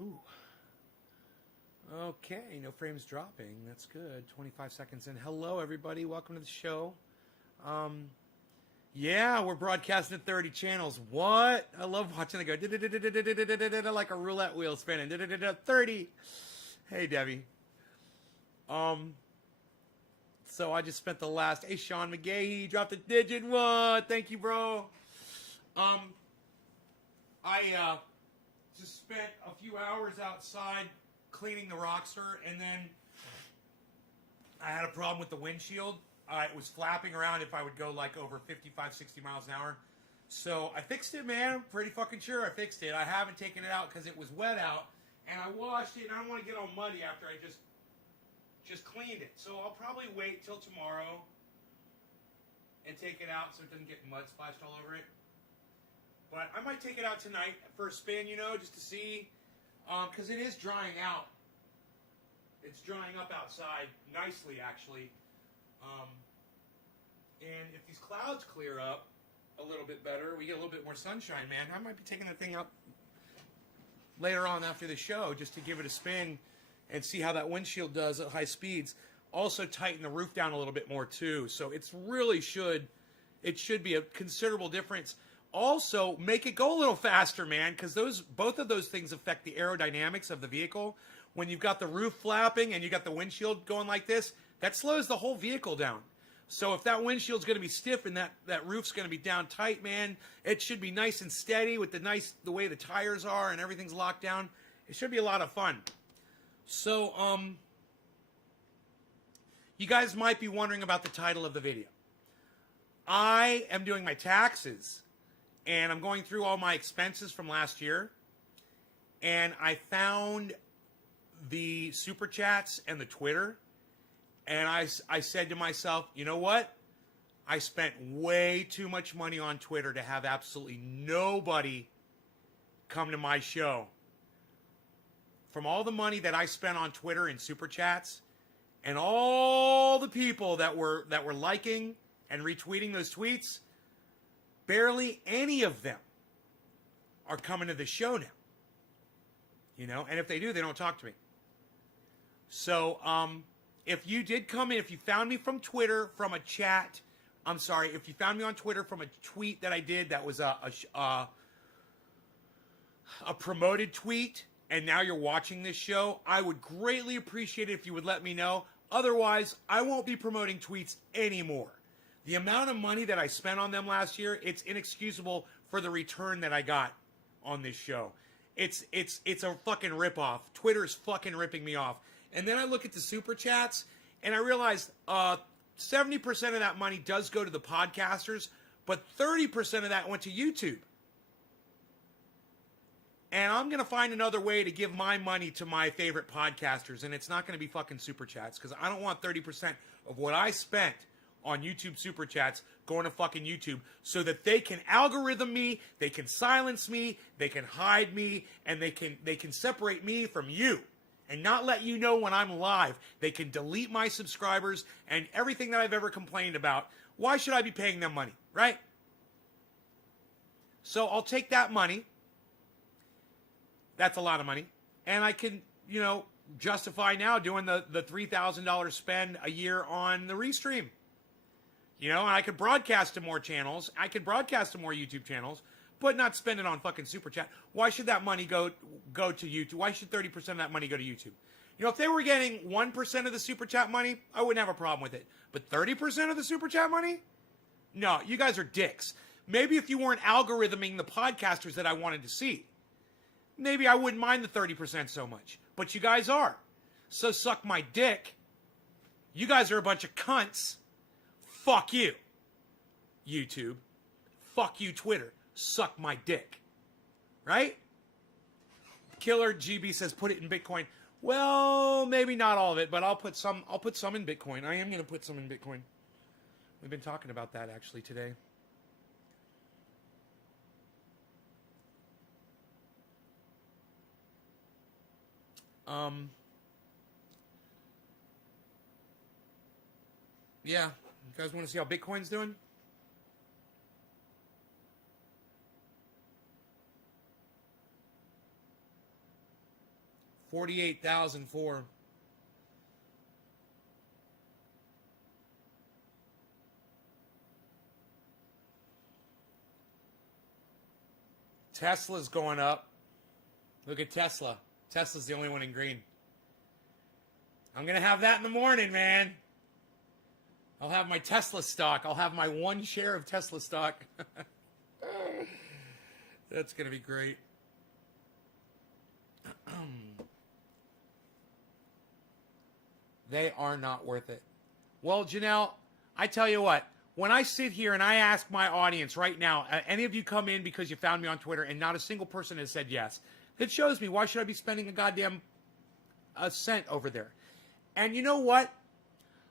Ooh. Okay, no frames dropping. That's good. 25 seconds in. Hello, everybody. Welcome to the show. Yeah, we're broadcasting at 30 channels. What? I love watching it go like a roulette wheel spinning. 30. Hey, Debbie. So I just spent the last. Hey, Sean McGahee, dropped a digit. What? Thank you, bro. I just spent a few hours outside cleaning the Rockster, and then I had a problem with the windshield. It was flapping around if I would go like over 55, 60 miles an hour. So I fixed it, man. I'm pretty fucking sure I fixed it. I haven't taken it out because it was wet out, and I washed it, and I don't want to get all muddy after I just cleaned it. So I'll probably wait till tomorrow and take it out so it doesn't get mud splashed all over it. But I might take it out tonight for a spin, you know, just to see, because it is drying out. It's drying up outside nicely, actually. And if these clouds clear up a little bit better, we get a little bit more sunshine, man. I might be taking the thing up later on after the show just to give it a spin and see how that windshield does at high speeds. Also tighten the roof down a little bit more too. So it should be a considerable difference. Also, make it go a little faster, man, because both of those things affect the aerodynamics of the vehicle. When you've got the roof flapping and you got the windshield going like this, that slows the whole vehicle down. So if that windshield's going to be stiff and that roof's going to be down tight, man, it should be nice and steady with the way the tires are and everything's locked down. It should be a lot of fun. So, you guys might be wondering about the title of the video. I am doing my taxes, and I'm going through all my expenses from last year, and I found the Super Chats and the Twitter, and I said to myself, you know what? I spent way too much money on Twitter to have absolutely nobody come to my show. From all the money that I spent on Twitter and Super Chats, and all the people that were liking and retweeting those tweets, barely any of them are coming to the show now. You know, and if they do, they don't talk to me. So, if you did come in, if you found me from Twitter, from a chat, if you found me on Twitter from a tweet that I did that was a promoted tweet, and now you're watching this show, I would greatly appreciate it if you would let me know. Otherwise, I won't be promoting tweets anymore. The amount of money that I spent on them last year, it's inexcusable for the return that I got on this show. It's a fucking ripoff. Twitter's fucking ripping me off. And then I look at the Super Chats, and I realize 70% of that money does go to the podcasters, but 30% of that went to YouTube. And I'm going to find another way to give my money to my favorite podcasters, and it's not going to be fucking Super Chats, because I don't want 30% of what I spent on YouTube Super Chats going to fucking YouTube so that they can algorithm me, they can silence me, they can hide me, and they can separate me from you and not let you know when I'm live. They can delete my subscribers and everything that I've ever complained about. Why should I be paying them money, right? So I'll take that money. That's a lot of money. And I can, justify now doing the $3,000 spend a year on the Restream. And I could broadcast to more channels. I could broadcast to more YouTube channels, but not spend it on fucking Super Chat. Why should that money go to YouTube? Why should 30% of that money go to YouTube? If they were getting 1% of the Super Chat money, I wouldn't have a problem with it. But 30% of the Super Chat money? No, you guys are dicks. Maybe if you weren't algorithming the podcasters that I wanted to see, maybe I wouldn't mind the 30% so much. But you guys are. So suck my dick. You guys are a bunch of cunts. Fuck you, YouTube. Fuck you, Twitter. Suck my dick. Right? Killer GB says put it in Bitcoin. Well, maybe not all of it, but I'll put some in Bitcoin. I am going to put some in Bitcoin. We've been talking about that actually today. Yeah. You guys want to see how Bitcoin's doing? 48,004. Tesla's going up. Look at Tesla. Tesla's the only one in green. I'm going to have that in the morning, man. I'll have my Tesla stock. I'll have my 1 share of Tesla stock. That's going to be great. They are not worth it. Well, Janelle, I tell you what. When I sit here and I ask my audience right now, any of you come in because you found me on Twitter and not a single person has said yes, that shows me why should I be spending a cent over there? And you know what?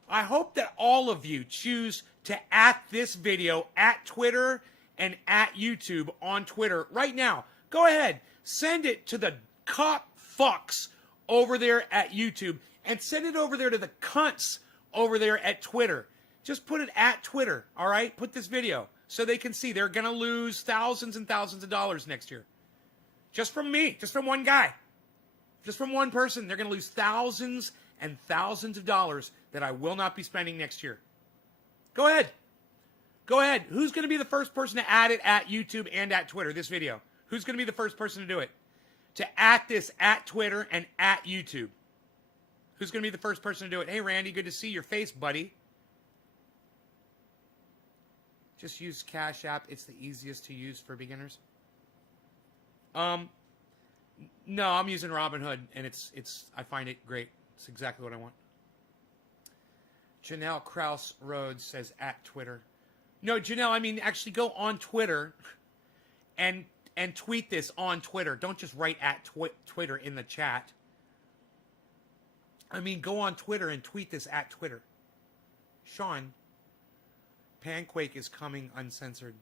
I hope that all of you choose to at this video at Twitter and at YouTube on Twitter right now. Go ahead. Send it to the cop fucks over there at YouTube and send it over there to the cunts over there at Twitter. Just put it at Twitter, all right? Put this video so they can see they're going to lose thousands and thousands of dollars next year. Just from me, just from one guy, just from one person. They're going to lose thousands and thousands of dollars that I will not be spending next year. Go ahead. Go ahead. Who's going to be the first person to add it at YouTube and at Twitter, this video? Who's going to be the first person to do it? To at this at Twitter and at YouTube. Who's going to be the first person to do it? Hey, Randy, good to see your face, buddy. Just use Cash App. It's the easiest to use for beginners. No, I'm using Robinhood, and I find it great. It's exactly what I want. Janelle Krause Rhodes says at Twitter. No, Janelle, I mean actually go on Twitter and tweet this on Twitter. Don't just write at Twitter in the chat. I mean, go on Twitter and tweet this at Twitter. Sean, Panquake is coming uncensored.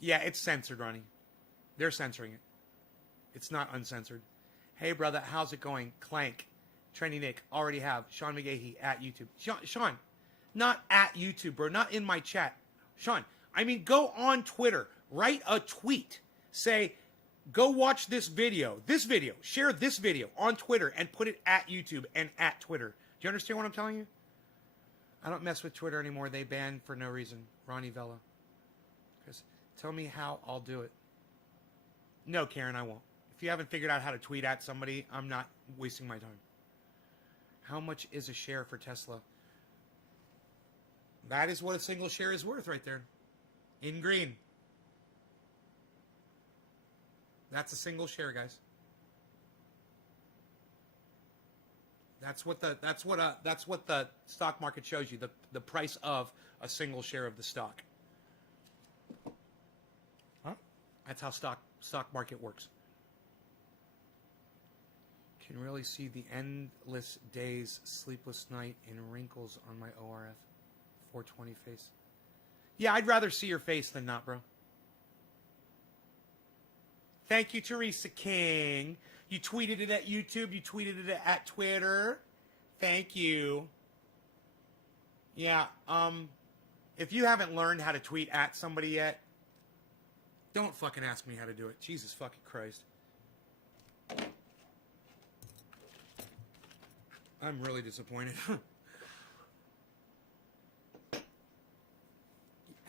Yeah, it's censored, Ronnie. They're censoring it. It's not uncensored. Hey, brother, how's it going? Clank, Trendy Nick, already have. Sean McGahee at YouTube. Sean, not at YouTube, bro. Not in my chat. Sean, I mean, go on Twitter. Write a tweet. Say, go watch this video. Share this video on Twitter and put it at YouTube and at Twitter. Do you understand what I'm telling you? I don't mess with Twitter anymore. They ban for no reason. Ronnie Vella. Chris, tell me how I'll do it. No, Karen, I won't. If you haven't figured out how to tweet at somebody, I'm not wasting my time. How much is a share for Tesla? That is what a single share is worth right there. In green. That's a single share, guys. That's what the stock market shows you, the price of a single share of the stock. Huh? That's how stock market works. Can really see the endless days, sleepless night, and wrinkles on my ORF 420 face. Yeah, I'd rather see your face than not, bro. Thank you, Teresa King. You tweeted it at YouTube. You tweeted it at Twitter. Thank you. Yeah, if you haven't learned how to tweet at somebody yet, don't fucking ask me how to do it. Jesus fucking Christ. I'm really disappointed.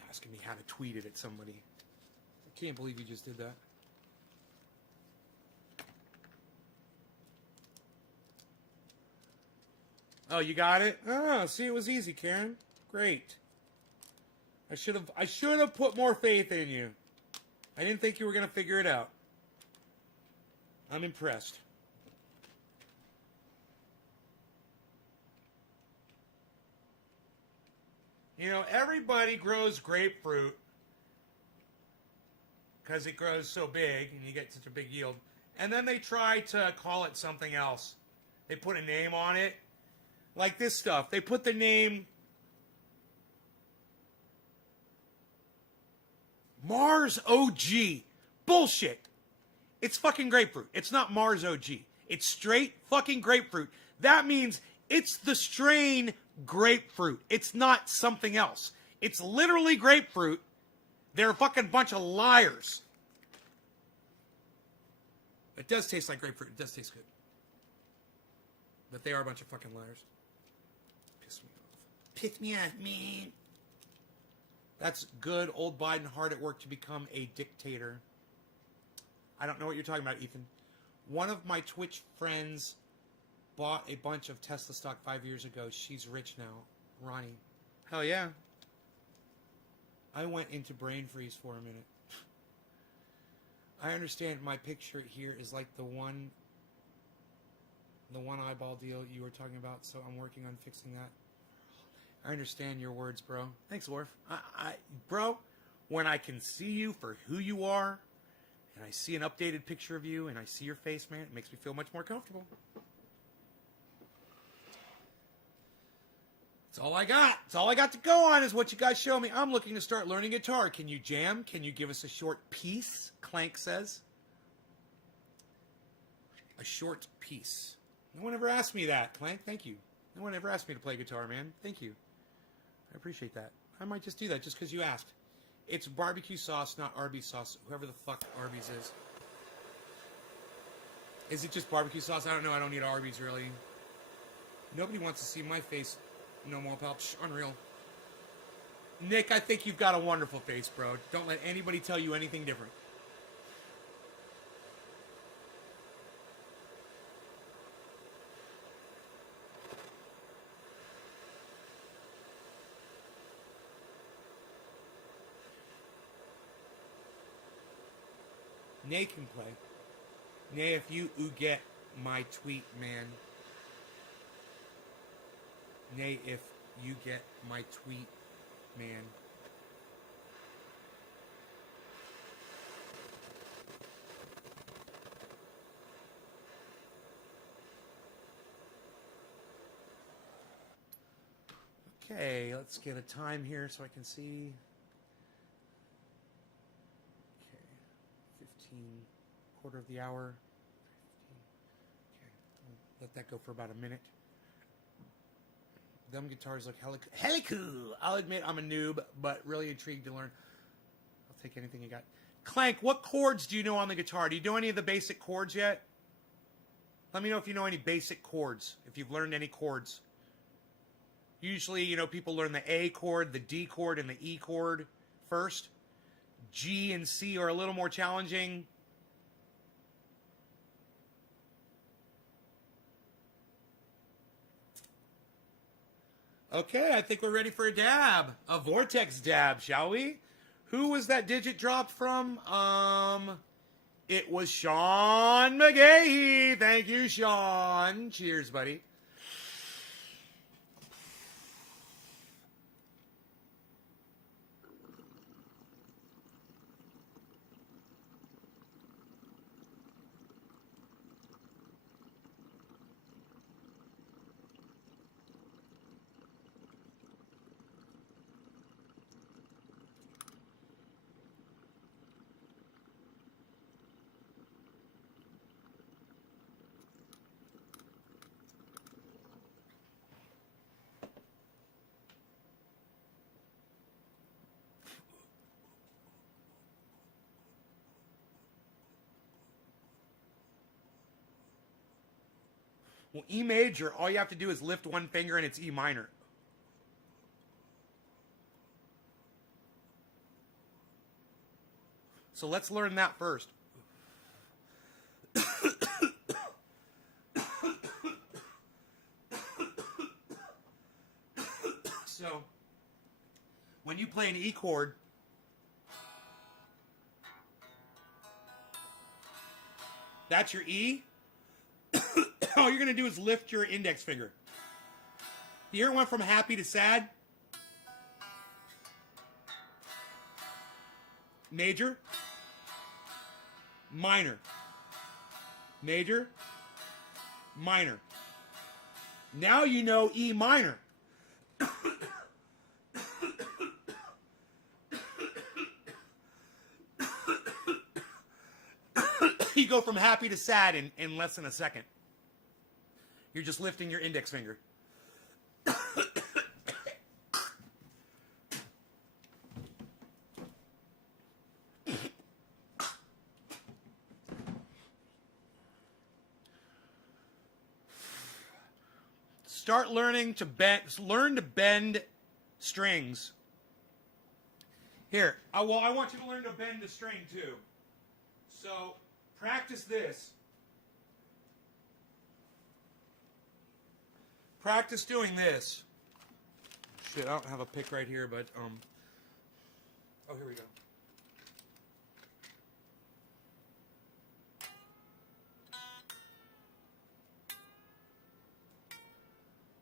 Asking me how to tweet it at somebody. I can't believe you just did that. Oh, you got it? Oh, see, it was easy, Karen. Great. I should have put more faith in you. I didn't think you were going to figure it out. I'm impressed. You know, everybody grows grapefruit because it grows so big and you get such a big yield. And then they try to call it something else. They put a name on it. Like this stuff. They put the name Mars OG. Bullshit. It's fucking grapefruit. It's not Mars OG. It's straight fucking grapefruit. That means it's the strain grapefruit. It's not something else. It's literally grapefruit. They're a fucking bunch of liars. It does taste like grapefruit. It does taste good. But they are a bunch of fucking liars. Piss me off. Piss me off, man. That's good. Old Biden hard at work to become a dictator. I don't know what you're talking about, Ethan. One of my Twitch friends bought a bunch of Tesla stock 5 years ago. She's rich now. Ronnie. Hell yeah. I went into brain freeze for a minute. I understand my picture here is like the one eyeball deal you were talking about, so I'm working on fixing that. I understand your words, bro. Thanks, Worf. Bro, when I can see you for who you are, and I see an updated picture of you, and I see your face, man, it makes me feel much more comfortable. That's all I got. That's all I got to go on is what you guys show me. I'm looking to start learning guitar. Can you jam? Can you give us a short piece? Clank says. A short piece. No one ever asked me that, Clank. Thank you. No one ever asked me to play guitar, man. Thank you. I appreciate that. I might just do that just because you asked. It's barbecue sauce, not Arby's sauce. Whoever the fuck Arby's is. Is it just barbecue sauce? I don't know. I don't eat Arby's, really. Nobody wants to see my face. No more, pal. Unreal. Nick, I think you've got a wonderful face, bro. Don't let anybody tell you anything different. Nay can play. Nay, if you get my tweet, man. Nay, if you get my tweet, man. Okay, let's get a time here so I can see. Okay, 15, quarter of the hour. 15. Okay, let that go for about a minute. Them guitars look hella cool. I'll admit I'm a noob, but really intrigued to learn. I'll take anything you got. Clank, what chords do you know on the guitar? Do you know any of the basic chords yet? Let me know if you know any basic chords, if you've learned any chords. Usually, you know, people learn the A chord, the D chord, and the E chord first. G and C are a little more challenging. Okay, I think we're ready for a dab. A vortex dab, shall we? Who was that digit dropped from? It was Sean McGahee. Thank you, Sean. Cheers, buddy. Well, E major, all you have to do is lift one finger and it's E minor. So let's learn that first. So, when you play an E chord, that's your E. All you're going to do is lift your index finger. You hear it went from happy to sad? Major. Minor. Major. Minor. Now you know E minor. You go from happy to sad in less than a second. You're just lifting your index finger. start learning to learn to bend strings. Here, I want you to learn to bend the string too. So practice this. Practice doing this. Shit, I don't have a pick right here, but oh, here we go.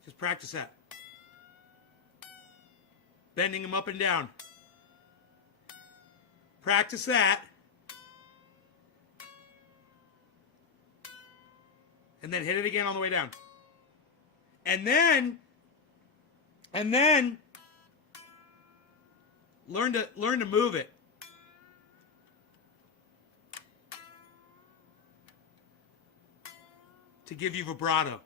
Just practice that. Bending them up and down. Practice that. And then hit it again on the way down. And then learn to move it. To give you vibrato.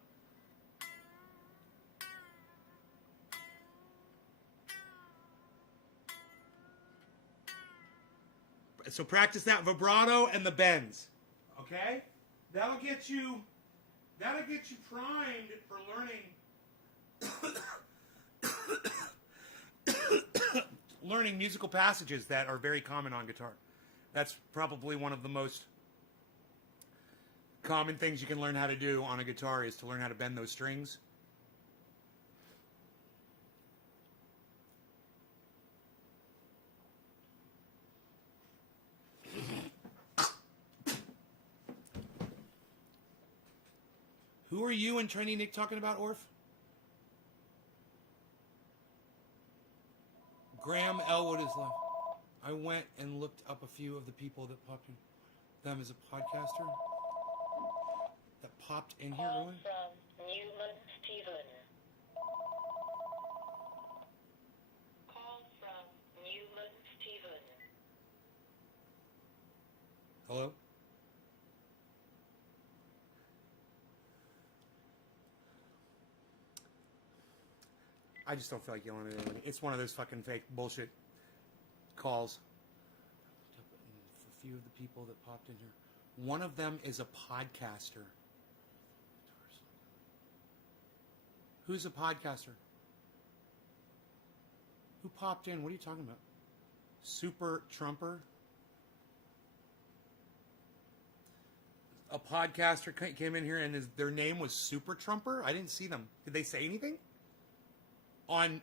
So practice that vibrato and the bends. Okay? That'll get you primed for learning musical passages that are very common on guitar. That's probably one of the most common things you can learn how to do on a guitar is to learn how to bend those strings. Who are you and Trendy Nick talking about, Orf? Graham Elwood is left. I went and looked up a few of the people that popped in. Them as a podcaster that popped in here earlier. From Newman Stephen. Call from Newman Stephen. Hello? I just don't feel like yelling at anyone. It's one of those fucking fake bullshit calls. For a few of the people that popped in here. One of them is a podcaster. Who's a podcaster? Who popped in? What are you talking about? Super Trumper? A podcaster came in here and their name was Super Trumper? I didn't see them. Did they say anything? On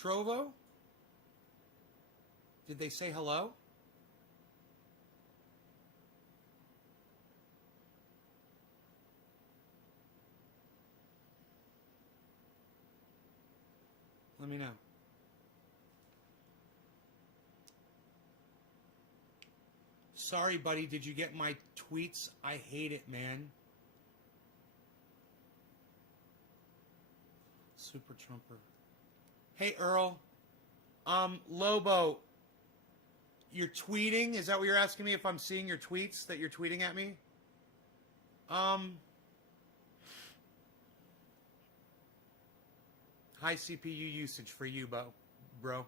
Trovo? Did they say hello? Let me know. Sorry, buddy. Did you get my tweets? I hate it, man. Super Trumper. Hey, Earl. Lobo. You're tweeting? Is that what you're asking me? If I'm seeing your tweets that you're tweeting at me? High CPU usage for you, bro.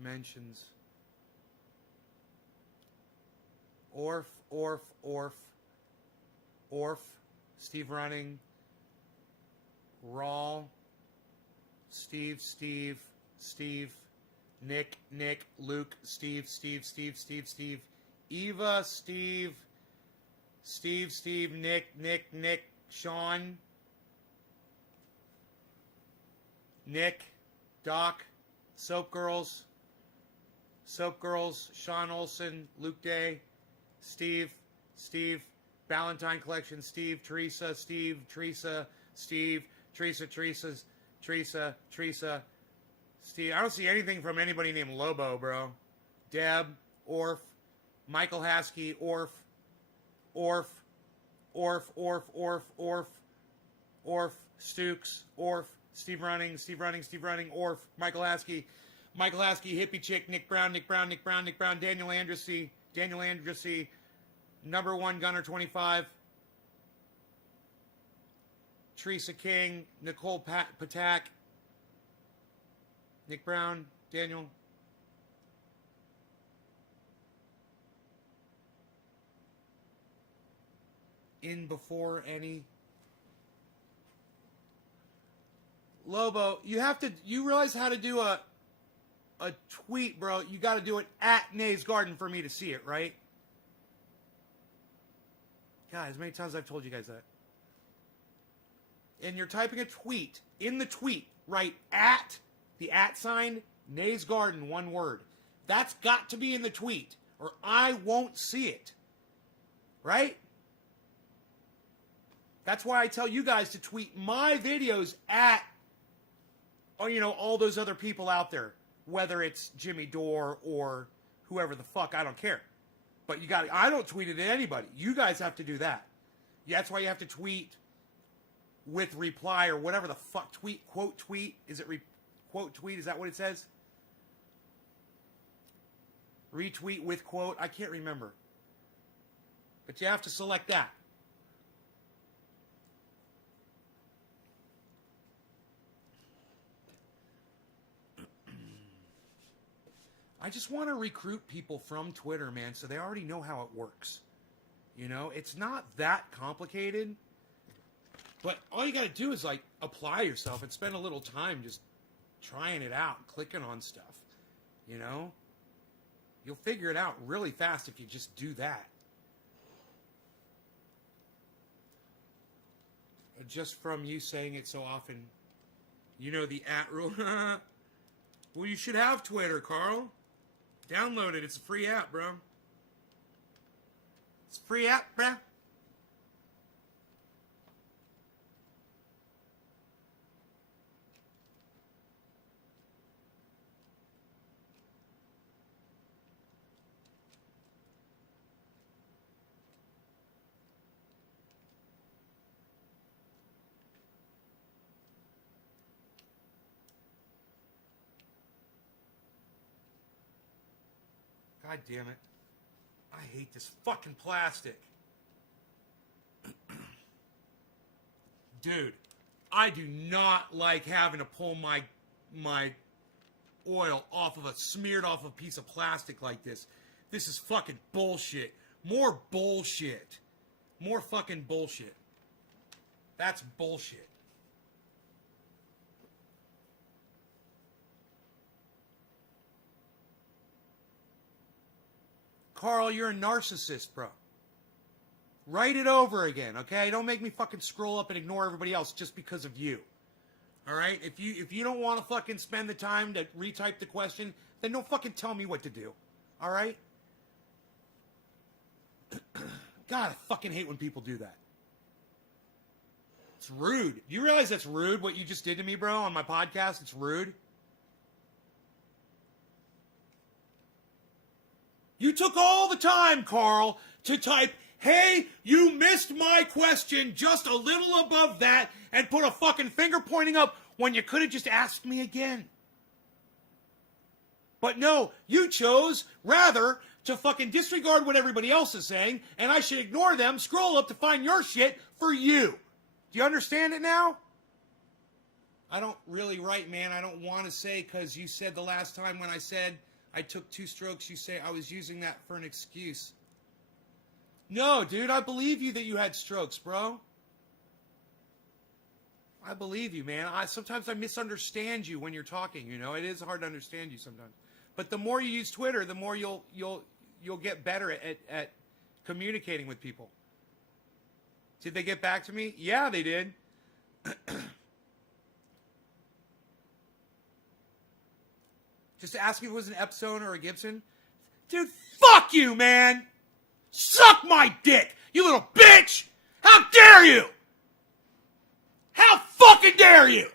Mentions. Orf. Steve Running. Rawl. Steve. Nick. Luke. Steve. Eva. Steve. Nick. Sean. Nick. Doc. Soap Girls. Sean Olson. Luke Day. Steve, Valentine Collection, Steve, Teresa, Steve, Teresa, Steve, Teresa, Steve. I don't see anything from anybody named Lobo, bro. Deb, Orf, Michael Haskey, Orf, Stukes, Orf, Steve Running, Orf, Michael Haskey, Hippie Chick, Nick Brown, Daniel Andressy, number one Gunner 25, Teresa King, Nicole Patak, Nick Brown, Daniel. in before any. Lobo, you realize how to do a tweet, bro. You got to do it at Nays Garden for me to see it, right? God, as many times I've told you guys that. And you're typing a tweet. In the tweet, write at, the at sign, Nays Garden, one word. That's got to be in the tweet, or I won't see it. Right? That's why I tell you guys to tweet my videos at, all those other people out there. Whether it's Jimmy Dore or whoever the fuck, I don't care. But I don't tweet it at anybody. You guys have to do that. Yeah, that's why you have to tweet with reply or whatever the fuck. Quote tweet. Is it quote tweet? Is that what it says? Retweet with quote. I can't remember. But you have to select that. I just want to recruit people from Twitter, man, so they already know how it works. It's not that complicated. But all you got to do is, apply yourself and spend a little time just trying it out, clicking on stuff. You'll figure it out really fast if you just do that. Just from you saying it so often, the at rule. Well, you should have Twitter, Carl. Download it. It's a free app, bro. It's a free app, bro. God damn it. I hate this fucking plastic. Dude, I do not like having to pull my oil smeared off a piece of plastic like this. This is fucking bullshit. More bullshit. More fucking bullshit. That's bullshit. Carl, you're a narcissist, bro. Write it over again, okay? Don't make me fucking scroll up and ignore everybody else just because of you. All right? If you don't want to fucking spend the time to retype the question, then don't fucking tell me what to do. All right? God, I fucking hate when people do that. It's rude. Do you realize that's rude, what you just did to me, bro, on my podcast? It's rude. You took all the time, Carl, to type, hey, you missed my question just a little above that, and put a fucking finger pointing up when you could have just asked me again. But no, you chose, rather, to fucking disregard what everybody else is saying, and I should ignore them, scroll up to find your shit for you. Do you understand it now? I don't really write, man. I don't want to say, because you said the last time when I said I took 2 strokes, you say I was using that for an excuse. No, dude, I believe you that you had strokes, bro. I believe you, man. Sometimes I misunderstand you when you're talking, It is hard to understand you sometimes. But the more you use Twitter, the more you'll get better at communicating with people. Did they get back to me? Yeah, they did. Just ask me if it was an Epson or a Gibson. Dude, fuck you, man! Suck my dick, you little bitch! How dare you! How fucking dare you!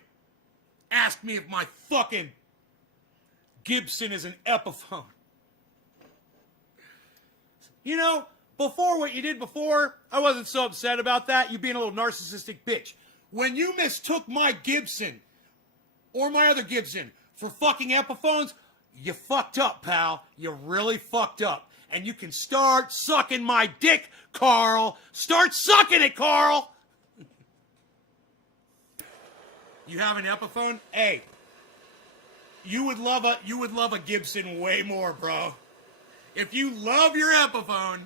Ask me if my fucking Gibson is an Epiphone. Before what you did before, I wasn't so upset about that. You being a little narcissistic bitch. When you mistook my Gibson, or my other Gibson, for fucking Epiphones, you fucked up, pal. You really fucked up. And you can start sucking my dick, Carl. Start sucking it, Carl. You have an Epiphone? Hey, you would love a Gibson way more, bro. If you love your Epiphone,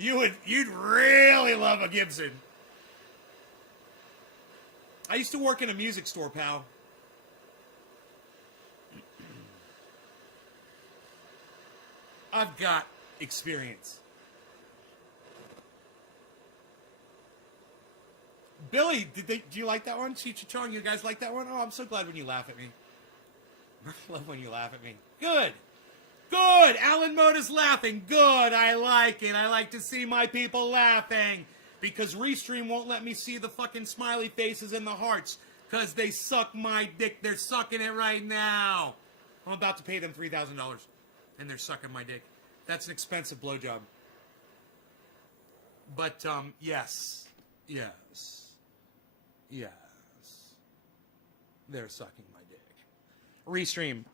You'd really love a Gibson. I used to work in a music store, pal. I've got experience. Billy, do you like that one? Cheech Chong, you guys like that one? Oh, I'm so glad when you laugh at me. I love when you laugh at me. Good. Good. Alan Moda's laughing. Good. I like it. I like to see my people laughing. Because Restream won't let me see the fucking smiley faces and the hearts. Because they suck my dick. They're sucking it right now. I'm about to pay them $3,000. And they're sucking my dick. That's an expensive blowjob. But, yes. Yes. Yes. They're sucking my dick. Restream.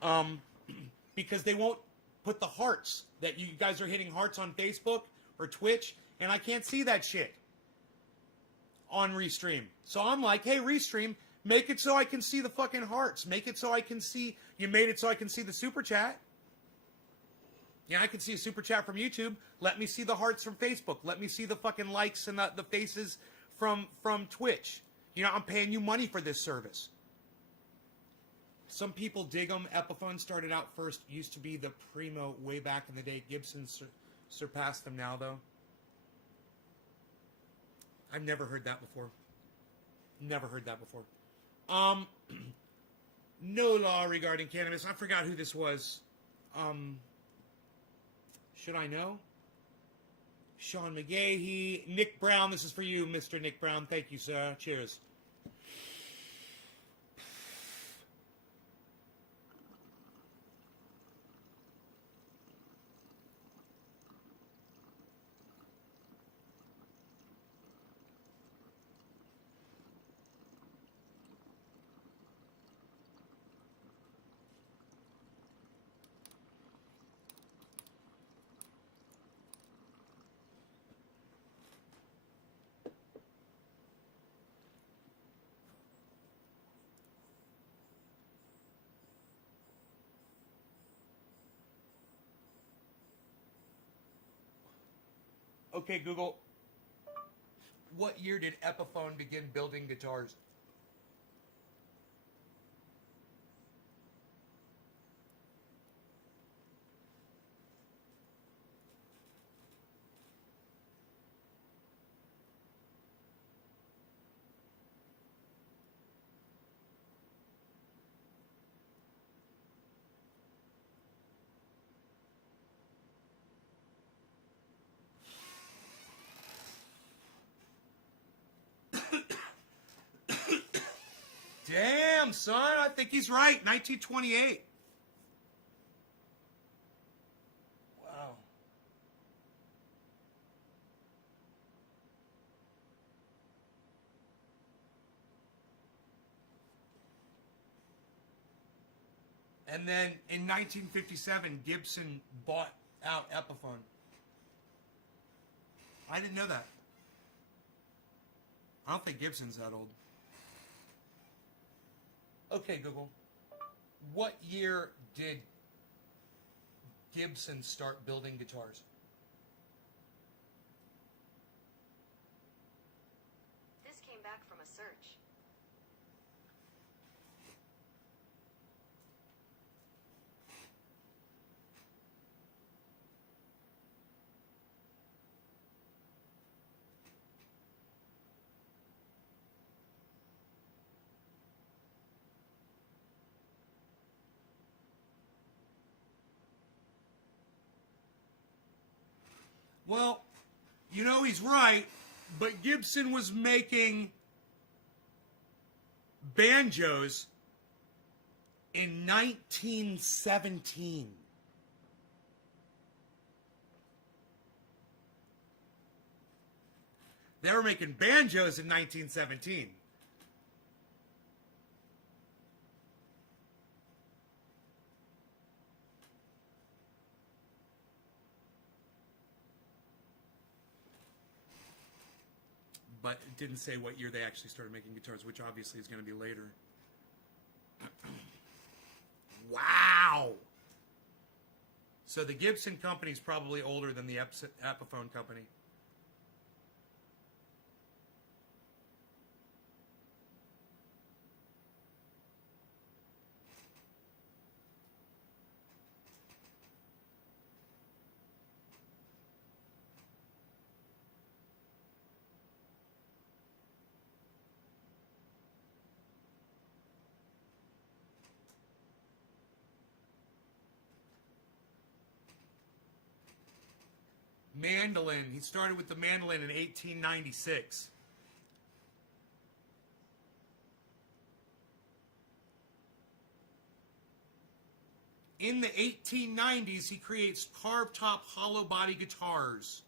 Because they won't put the hearts that you guys are hitting hearts on Facebook or Twitch, and I can't see that shit on Restream. So I'm like, hey, Restream, make it so I can see the fucking hearts. Make it so I can see, you made it so I can see the super chat. Yeah, I can see a super chat from YouTube. Let me see the hearts from Facebook. Let me see the fucking likes and the faces from Twitch. You know, I'm paying you money for this service. Some people dig them. Epiphone started out first. Used to be the primo way back in the day. Gibson surpassed them now, though. I've never heard that before. Never heard that before. No law regarding cannabis. I forgot who this was. Should I know? Sean McGahee. Nick Brown. This is for you, Mr. Nick Brown. Thank you, sir. Cheers. Okay, Google. What year did Epiphone begin building guitars? Damn, son, I think he's right. 1928. Wow. And then in 1957, Gibson bought out Epiphone. I didn't know that. I don't think Gibson's that old. Okay, Google. What year did Gibson start building guitars? This came back from a search. Well, you know he's right, but Gibson was making banjos in 1917. They were making banjos in 1917. But it didn't say what year they actually started making guitars, which obviously is going to be later. Wow! So the Gibson company is probably older than the Epiphone company. Mandolin. He started with the mandolin in 1896. In the 1890s, he creates carved top hollow body guitars.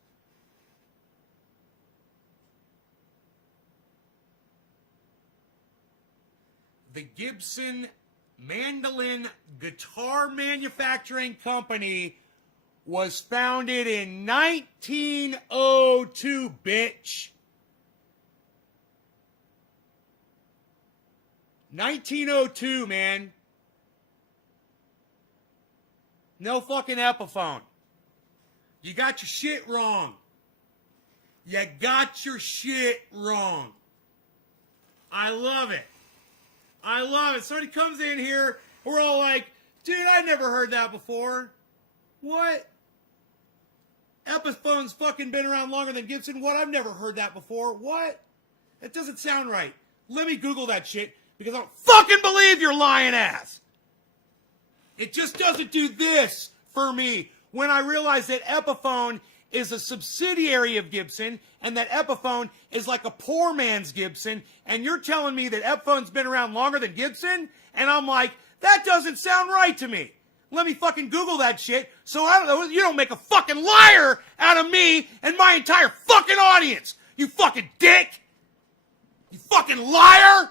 The Gibson Mandolin Guitar Manufacturing Company was founded in 1902, bitch. 1902, man. No fucking Epiphone. You got your shit wrong. You got your shit wrong. I love it. I love it. Somebody comes in here, we're all like, dude, I never heard that before. What? Epiphone's fucking been around longer than Gibson? What? I've never heard that before. What? That doesn't sound right. Let me Google that shit because I don't fucking believe your lying ass. It just doesn't do this for me when I realize that Epiphone is a subsidiary of Gibson and that Epiphone is like a poor man's Gibson, and you're telling me that Epiphone's been around longer than Gibson? And I'm like, that doesn't sound right to me. Let me fucking Google that shit so I don't know, you don't make a fucking liar out of me and my entire fucking audience. You fucking dick. You fucking liar.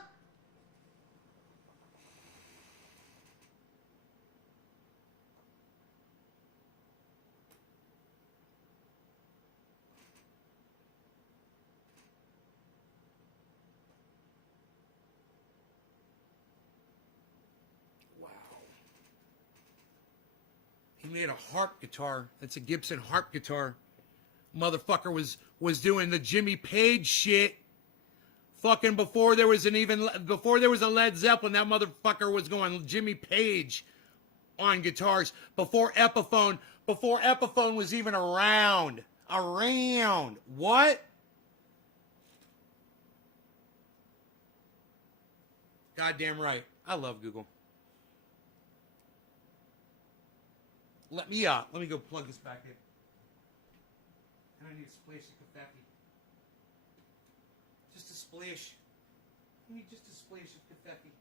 He made a harp guitar. That's a Gibson harp guitar. Motherfucker was doing the Jimmy Page shit. Fucking before there was a Led Zeppelin, that motherfucker was going Jimmy Page on guitars. Before Epiphone was even around. What? Goddamn right. I love Google. Let me go plug this back in. And I need a splash of confetti. Just a splash. I need just a splash of confetti.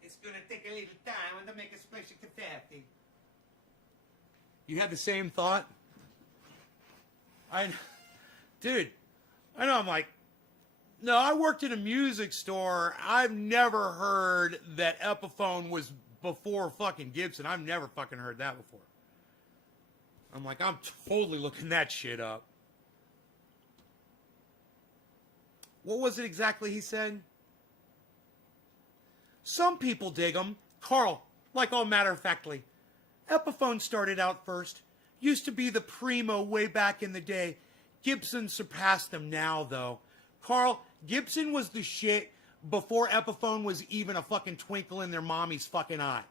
It's gonna take a little time to make a splash of confetti. You had the same thought? Dude, I know. I'm like, no, I worked in a music store. I've never heard that Epiphone was before fucking Gibson. I've never fucking heard that before. I'm like, I'm totally looking that shit up. What was it exactly he said? Some people dig them. Carl, like all matter-of-factly, Epiphone started out first. Used to be the primo way back in the day. Gibson surpassed them now, though. Carl, Gibson was the shit before Epiphone was even a fucking twinkle in their mommy's fucking eye.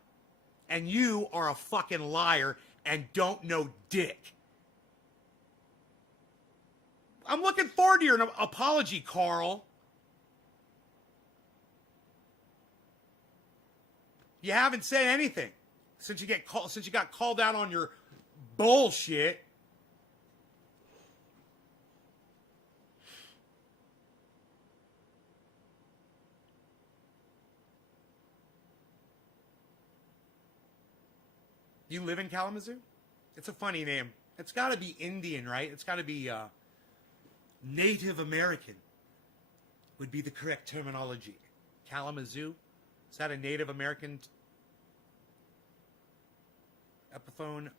And you are a fucking liar and don't know dick. I'm looking forward to your apology, Carl. You haven't said anything since you got called out on your bullshit. You live in Kalamazoo? It's a funny name. It's got to be Indian, right? It's got to be Native American would be the correct terminology. Kalamazoo? Is that a Native American Epiphone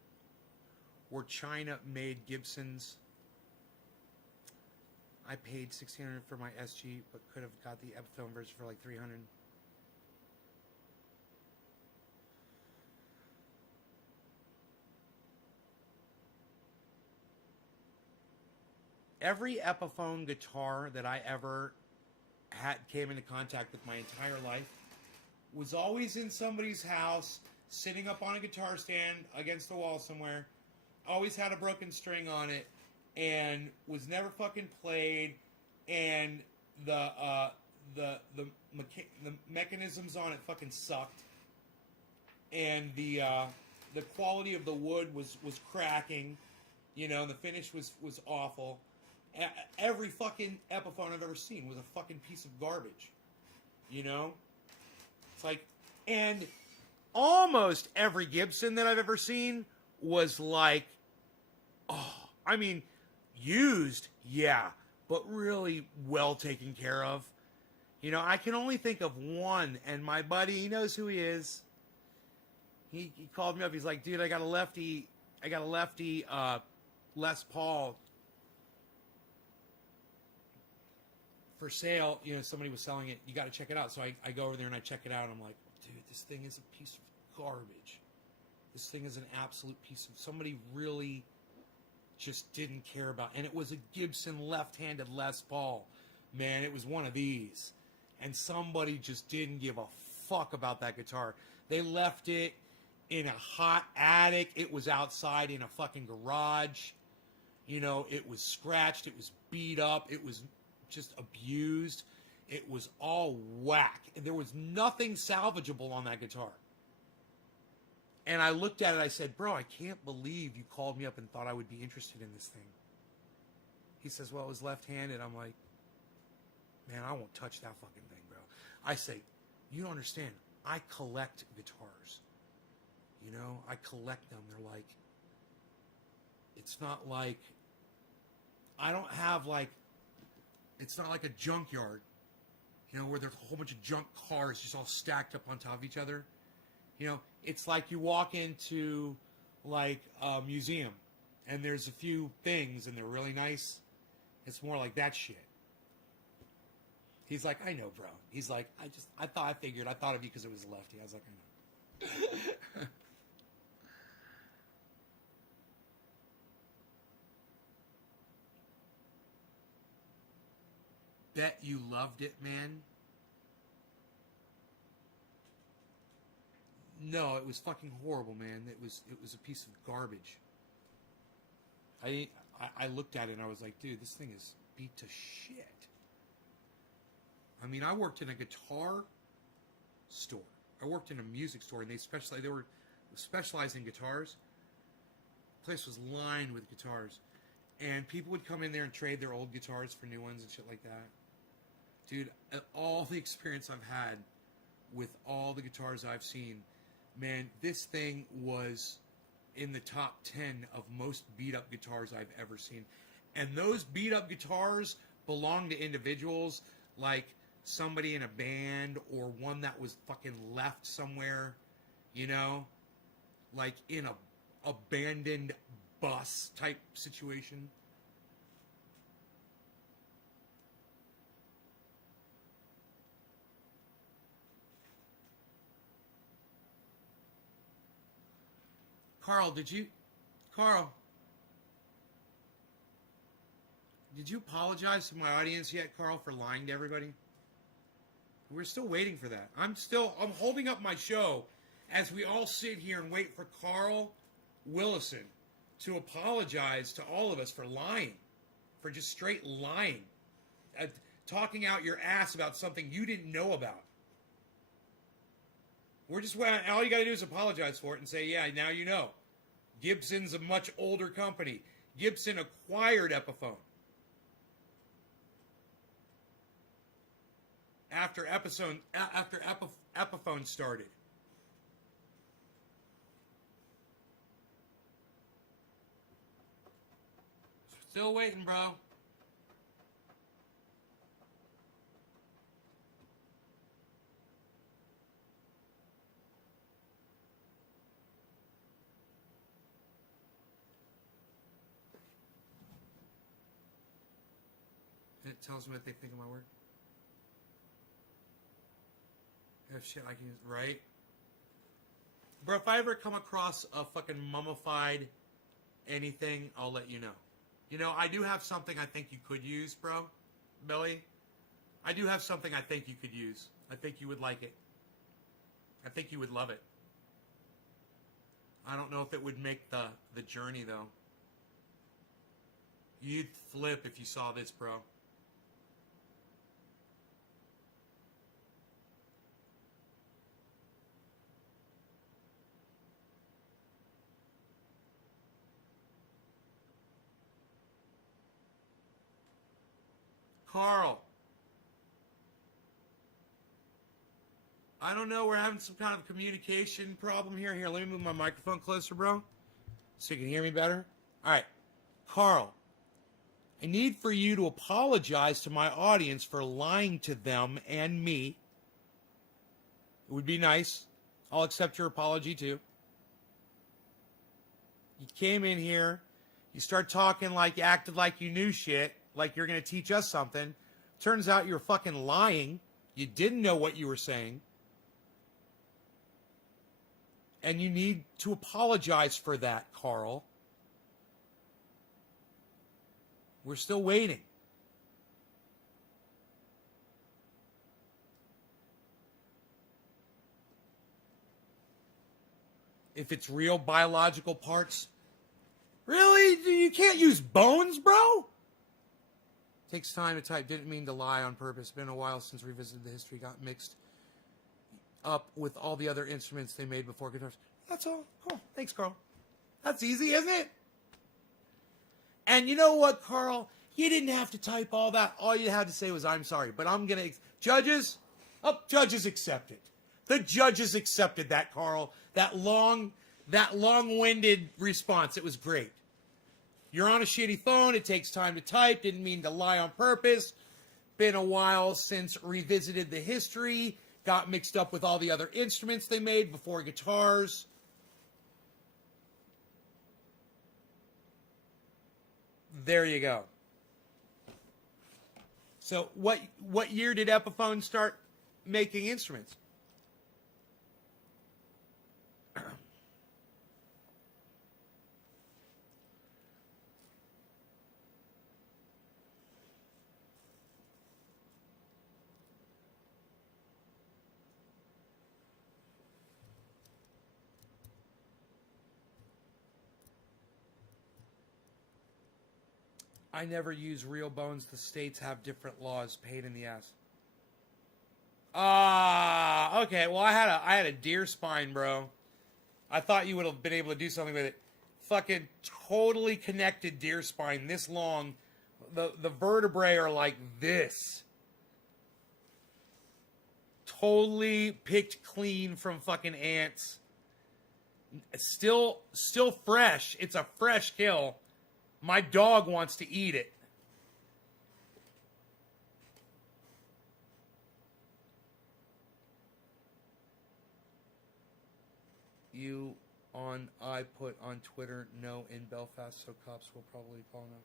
or China made Gibsons? I paid $1,600 for my SG, but could have got the Epiphone version for like $300. Every Epiphone guitar that I ever came into contact with my entire life was always in somebody's house, sitting up on a guitar stand against the wall somewhere. Always had a broken string on it, and was never fucking played. And the mechanisms on it fucking sucked. And the quality of the wood was cracking. You know, the finish was awful. Every fucking Epiphone I've ever seen was a fucking piece of garbage. You know? It's like, and almost every Gibson that I've ever seen was like, oh, I mean, used, yeah, but really well taken care of. You know, I can only think of one, and my buddy, he knows who he is. He called me up. He's like, dude, I got a lefty Les Paul for sale. You know, somebody was selling it. You got to check it out. So I go over there and I check it out. And I'm like, dude, this thing is a piece of garbage. This thing is an absolute piece of... Somebody really just didn't care about... And it was a Gibson left-handed Les Paul. Man, it was one of these. And somebody just didn't give a fuck about that guitar. They left it in a hot attic. It was outside in a fucking garage. You know, it was scratched. It was beat up. It was just abused. It was all whack. And there was nothing salvageable on that guitar. And I looked at it. I said, bro, I can't believe you called me up and thought I would be interested in this thing. He says, well, it was left-handed. I'm like, man, I won't touch that fucking thing, bro. I say, you don't understand. I collect guitars. You know, I collect them. They're like, it's not like, I don't have like, it's not like a junkyard, you know, where there's a whole bunch of junk cars just all stacked up on top of each other. You know, it's like you walk into like a museum and there's a few things and they're really nice. It's more like that shit. He's like, I know, bro. He's like, I thought of you because it was a lefty. I was like, I know. Bet you loved it, man. No, it was fucking horrible, man. It was a piece of garbage. I looked at it and I was like, dude, this thing is beat to shit. I mean, I worked in a guitar store. I worked in a music store, and they were specialized in guitars. The place was lined with guitars, and people would come in there and trade their old guitars for new ones and shit like that. Dude, all the experience I've had with all the guitars I've seen, man, this thing was in the top 10 of most beat-up guitars I've ever seen. And those beat-up guitars belong to individuals like somebody in a band or one that was fucking left somewhere, you know, like in a abandoned bus type situation. Carl, did you apologize to my audience yet, Carl, for lying to everybody? We're still waiting for that. I'm holding up my show as we all sit here and wait for Carl Willison to apologize to all of us for lying, for just straight lying, talking out your ass about something you didn't know about. All you got to do is apologize for it and say, yeah, now you know. Gibson's a much older company. Gibson acquired Epiphone after Epiphone started. Still waiting, bro. It tells me what they think of my work. If shit I can, right? Bro, if I ever come across a fucking mummified anything, I'll let you know. You know, I do have something I think you could use, bro. Billy. I do have something I think you could use. I think you would like it. I think you would love it. I don't know if it would make the journey, though. You'd flip if you saw this, bro. Carl. I don't know. We're having some kind of communication problem here. Here, let me move my microphone closer, bro, so you can hear me better. All right. Carl, I need for you to apologize to my audience for lying to them and me. It would be nice. I'll accept your apology, too. You came in here. You start talking like you acted like you knew shit, like you're going to teach us something. Turns out you're fucking lying. You didn't know what you were saying. And you need to apologize for that, Carl. We're still waiting. If it's real biological parts. Really? You can't use bones, bro? Takes time to type. Didn't mean to lie on purpose. Been a while since revisited the history. Got mixed up with all the other instruments they made before guitars. That's all. Oh, thanks, Carl. That's easy, isn't it? And you know what, Carl? You didn't have to type all that. All you had to say was, I'm sorry. But I'm going to... Judges? Oh, judges accepted. The judges accepted that, Carl. That long-winded response. It was great. You're on a shitty phone. It takes time to type. Didn't mean to lie on purpose. Been a while since revisited the history. Got mixed up with all the other instruments they made before guitars. There you go. So what year did Epiphone start making instruments? I never use real bones. The states have different laws. Pain in the ass. Okay. Well, I had a deer spine, bro. I thought you would have been able to do something with it. Fucking totally connected deer spine, this long. The vertebrae are like this. Totally picked clean from fucking ants. Still fresh. It's a fresh kill. My dog wants to eat it. I put on Twitter, no in Belfast, so cops will probably call now.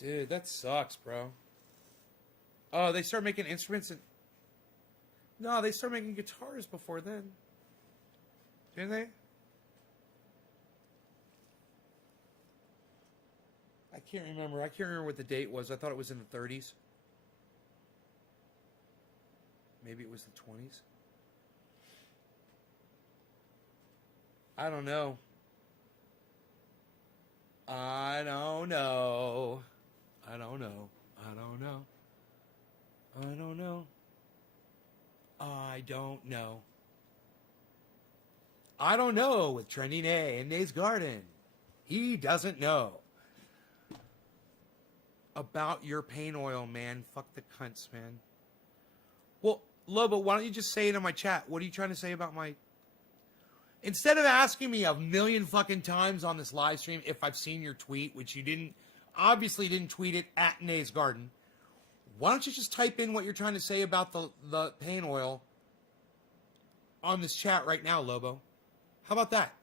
Dude, that sucks, bro. Oh, they start making instruments and... No, they start making guitars before then. Didn't they? I can't remember. I can't remember what the date was. I thought it was in the 30s. Maybe it was the 20s. I don't know. I don't know. I don't know. I don't know. I don't know. I don't know. I don't know with Trendy Nay in Nay's Garden. He doesn't know. About your pain oil, man. Fuck the cunts, man. Well, Lobo, why don't you just say it in my chat? What are you trying to say about my... Instead of asking me a million fucking times on this live stream if I've seen your tweet, which you didn't, obviously didn't tweet it at Nay's Garden, why don't you just type in what you're trying to say about the pain oil on this chat right now, Lobo? How about that?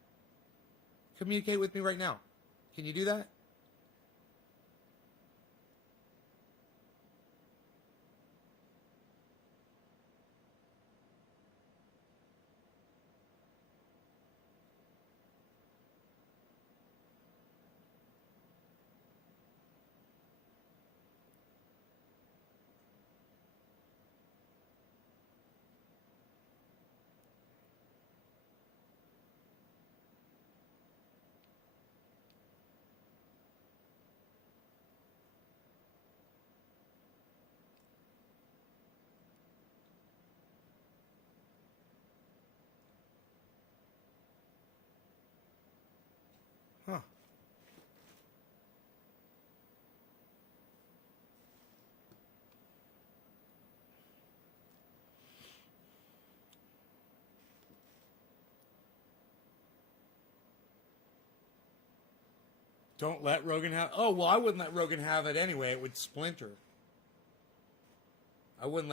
Communicate with me right now. Can you do that? Don't let Rogan have. Oh well, I wouldn't let Rogan have it anyway. It would splinter. I wouldn't.